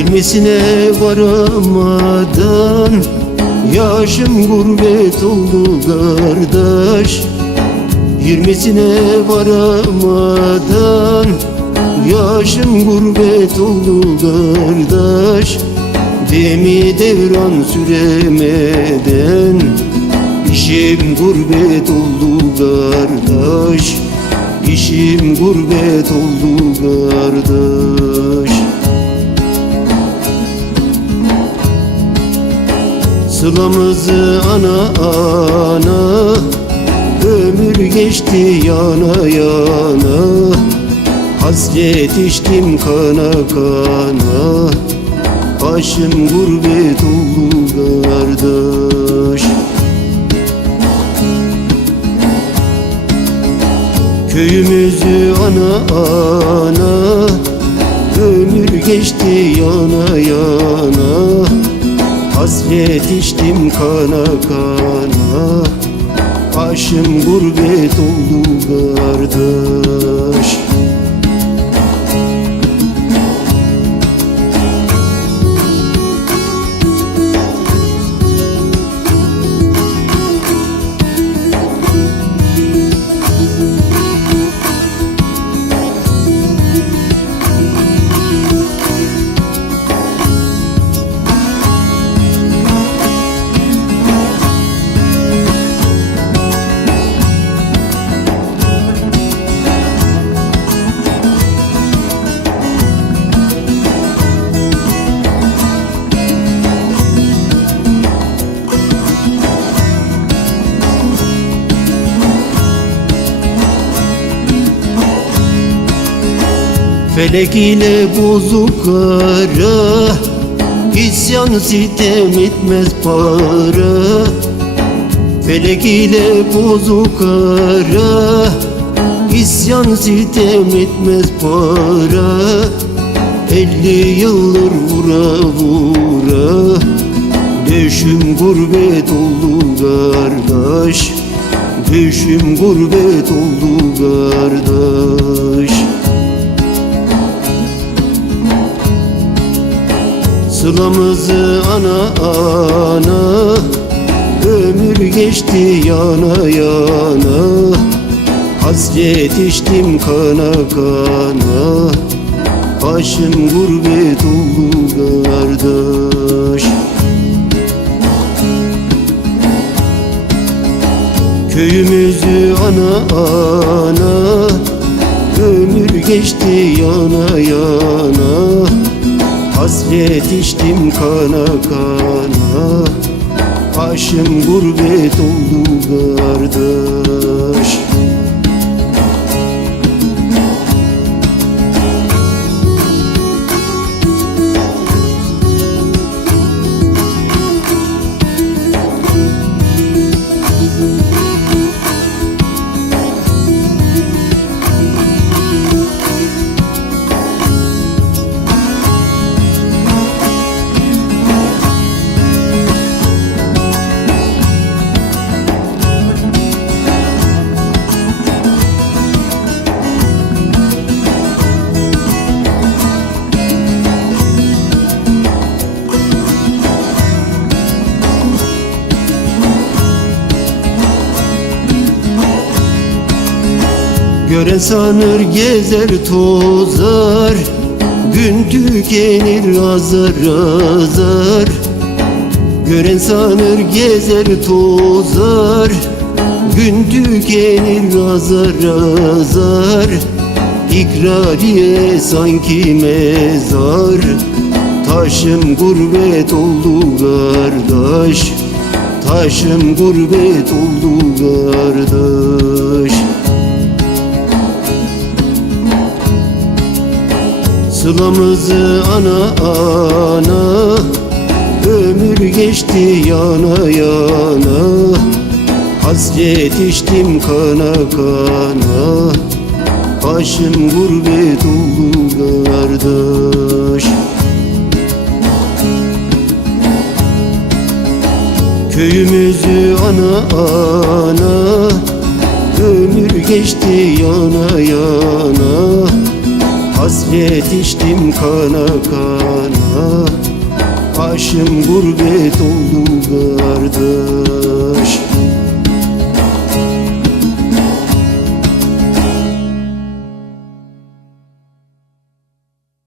Yirmisine varamadan Yaşım gurbet oldu kardeş. Yirmisine varamadan Yaşım gurbet oldu kardeş. Demi devran süremeden İşim gurbet oldu kardeş. İşim gurbet oldu kardeş Sılamızı ana ana Ömür geçti yana yana. Hasret içtim kana kana Başım gurbet oldu kardeş. Köyümüzü ana ana Ömür geçti yana yana Hasret içtim kana kana. Başım gurbet oldu kardeş Felek ile bozuk ara İsyan sitem etmez para. Felek ile bozuk ara İsyan sitem etmez para. Elli yıldır vura vura Düşüm gurbet oldu kardeş. Düşüm gurbet oldu kardeş Sılamızı ana ana Ömür geçti yana yana. Hasret içtim kana kana Başım gurbet oldu kardeş. Köyümüzü ana ana Ömür geçti yana yana Hasret içtim kana kana. Başım gurbet oldu kardeş Gören sanır gezer tozar. Gün tükenir azar azar. Gören sanır gezer tozar. Gün tükenir azar azar. İkrariye sanki mezar. Taşım gurbet oldu kardeş. Taşım gurbet oldu kardeş Sılamızı ana ana Ömür geçti yana yana. Hasret içtim kana kana Başım gurbet oldu kardeş. Köyümüzü ana ana Ömür geçti yana yana Hasret içtim kana kana. Başım gurbet oldu